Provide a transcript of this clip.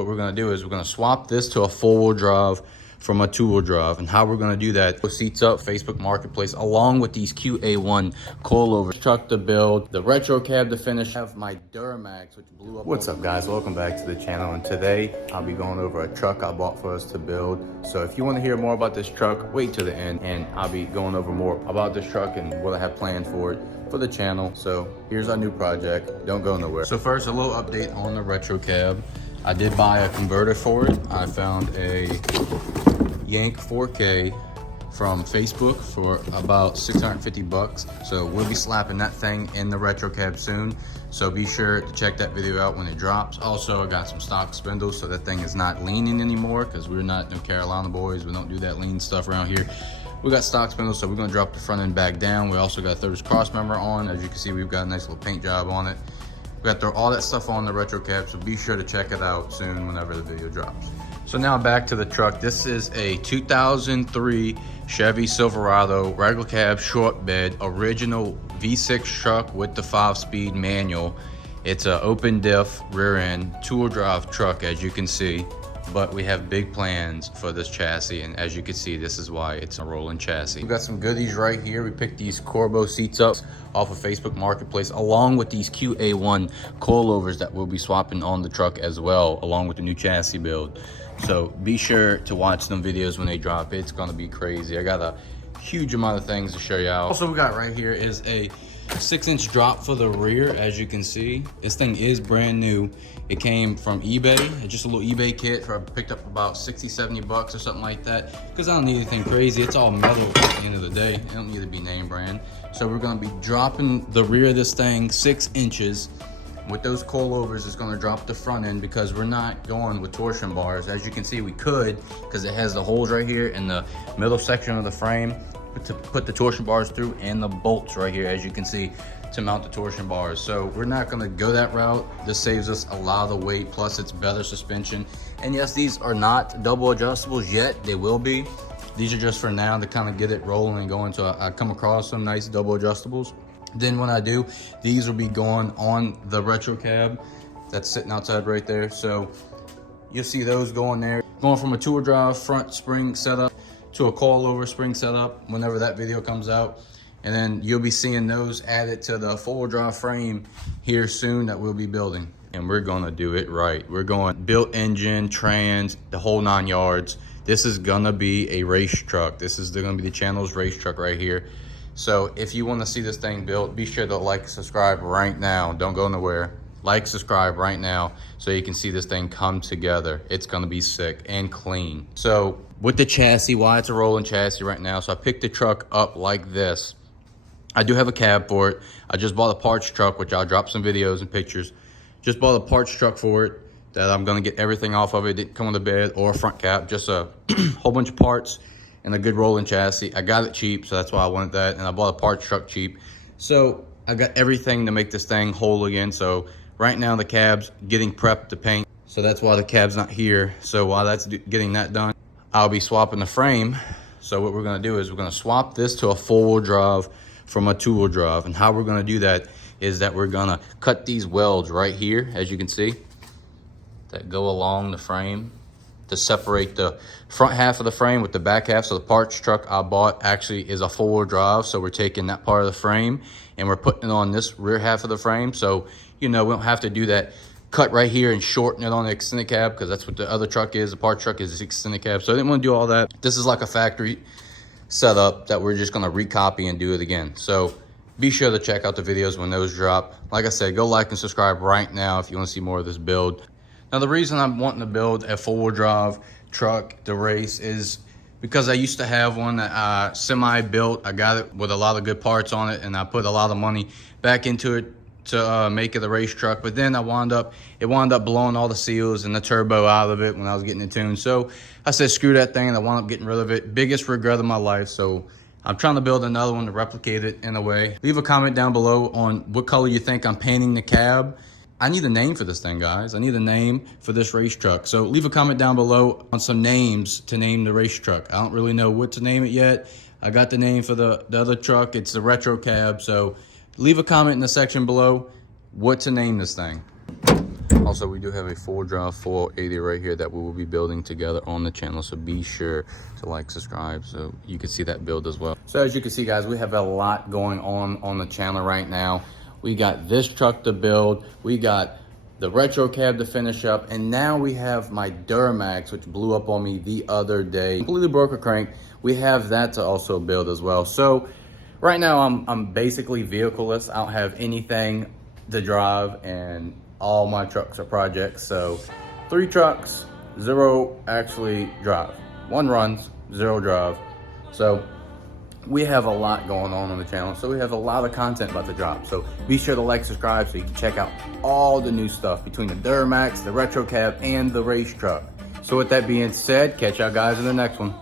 What we're gonna do is we're gonna swap this to a four-wheel drive from a two-wheel drive. And how we're gonna do that, seats up, Facebook Marketplace, along with these QA1 coilovers, truck to build, the RetroCab to finish, have my Duramax, which blew up. What's up, guys? Welcome back to the channel. And today I'll be going over a truck I bought for us to build. So if you want to hear more about this truck, wait to the end, and I'll be going over more about this truck and what I have planned for it for the channel. So here's our new project. Don't go nowhere. So first, a little update on the RetroCab. I did buy a converter for it. I found a Yank 4K from Facebook for about 650 bucks. So we'll be slapping that thing in the RetroCab soon. So be sure to check that video out when it drops. Also, I got some stock spindles so that thing is not leaning anymore, because we're not no Carolina boys. We don't do that lean stuff around here. We got stock spindles, so we're gonna drop the front end back down. We also got throw this cross member on. As you can see, we've got a nice little paint job on it. We got to throw all that stuff on the RetroCab, so be sure to check it out soon whenever the video drops. So now back to the truck. This is a 2003 Chevy Silverado regular cab short bed, original V6 truck with the 5-speed manual. It's an open diff rear end, two-wheel drive truck, as you can see. But we have big plans for this chassis, and as you can see, this is why it's a rolling chassis. We've got some goodies right here. We picked these Corbeau Seats up off of Facebook Marketplace, along with these QA1 coilovers that we'll be swapping on the truck as well, along with the new chassis build. So be sure to watch them videos when they drop. It's gonna be crazy. I got a huge amount of things to show y'all. Also, we got right here is a 6-inch drop for the rear. As you can see, this thing is brand new. It came from eBay, just a little eBay kit. I picked up about 60, 70 bucks or something like that, because I don't need anything crazy. It's all metal at the end of the day. It don't need to be name brand. So we're gonna be dropping the rear of this thing 6 inches. With those coilovers, it's gonna drop the front end, because we're not going with torsion bars. As you can see, we could, because it has the holes right here in the middle section of the frame to put the torsion bars through, and the bolts right here, as you can see, to mount the torsion bars. So we're not gonna go that route. This saves us a lot of weight, plus it's better suspension. And yes, these are not double adjustables yet. They will be. These are just for now to kind of get it rolling and going. So I come across some nice double adjustables. Then when I do, these will be going on the RetroCab that's sitting outside right there. So you'll see those going there. Going from a two-wheel drive front spring setup to a coilover spring setup whenever that video comes out. And then you'll be seeing those added to the four-wheel drive frame here soon that we'll be building. And we're gonna do it right. We're going built engine, trans, the whole 9 yards. This is gonna be a race truck. This is gonna be the channel's race truck right here. So if you wanna see this thing built, be sure to like, subscribe right now. Don't go nowhere. Like, subscribe right now so you can see this thing come together. It's gonna be sick and clean. So with the chassis, why it's a rolling chassis right now, so I picked the truck up like this. I do have a cab for it. I just bought a parts truck, which I'll drop some videos and pictures. Just bought a parts truck for it that I'm gonna get everything off of it. It didn't come with a bed or a front cap, just a whole bunch of parts and a good rolling chassis. I got it cheap, so that's why I wanted that. And I bought a parts truck cheap. So I got everything to make this thing whole again. So right now the cab's getting prepped to paint. So that's why the cab's not here. So while that's getting that done, I'll be swapping the frame. So what we're gonna do is we're gonna swap this to a four-wheel drive from a two-wheel drive. And how we're gonna do that is that we're gonna cut these welds right here, as you can see, that go along the frame to separate the front half of the frame with the back half. So the parts truck I bought actually is a four-wheel drive. So we're taking that part of the frame and we're putting it on this rear half of the frame. So, you know, we don't have to do that cut right here and shorten it on the extended cab, because that's what the other truck is. The parts truck is the extended cab. So I didn't want to do all that. This is like a factory setup that we're just gonna recopy and do it again. So be sure to check out the videos when those drop. Like I said, go like and subscribe right now if you want to see more of this build. Now the reason I'm wanting to build a four-wheel drive truck to race is because I used to have one that I semi-built. I got it with a lot of good parts on it, and I put a lot of money back into it to make it a race truck. But then it wound up blowing all the seals and the turbo out of it when I was getting it tuned. So I said, screw that thing, and I wound up getting rid of it. Biggest regret of my life. So I'm trying to build another one to replicate it in a way. Leave a comment down below on what color you think I'm painting the cab. I need a name for this thing, guys. I need a name for this race truck. So leave a comment down below on some names to name the race truck. I don't really know what to name it yet. I got the name for the other truck. It's the RetroCab. So leave a comment in the section below what to name this thing. Also, we do have a 4-drive 480 right here that we will be building together on the channel, so be sure to like, subscribe, so you can see that build as well. So as you can see, guys, we have a lot going on the channel right now. We got this truck to build, we got the RetroCab to finish up, and now we have my Duramax, which blew up on me the other day. Completely broke a crank. We have that to also build as well. So right now I'm basically vehicleless. I don't have anything to drive, and all my trucks are projects. So 3 trucks, 0 actually drive. 1 runs, 0 drive. So we have a lot going on the channel, so we have a lot of content about to drop. So be sure to like, subscribe, so you can check out all the new stuff between the Duramax, the RetroCab, and the race truck. So with that being said, catch y'all guys in the next one.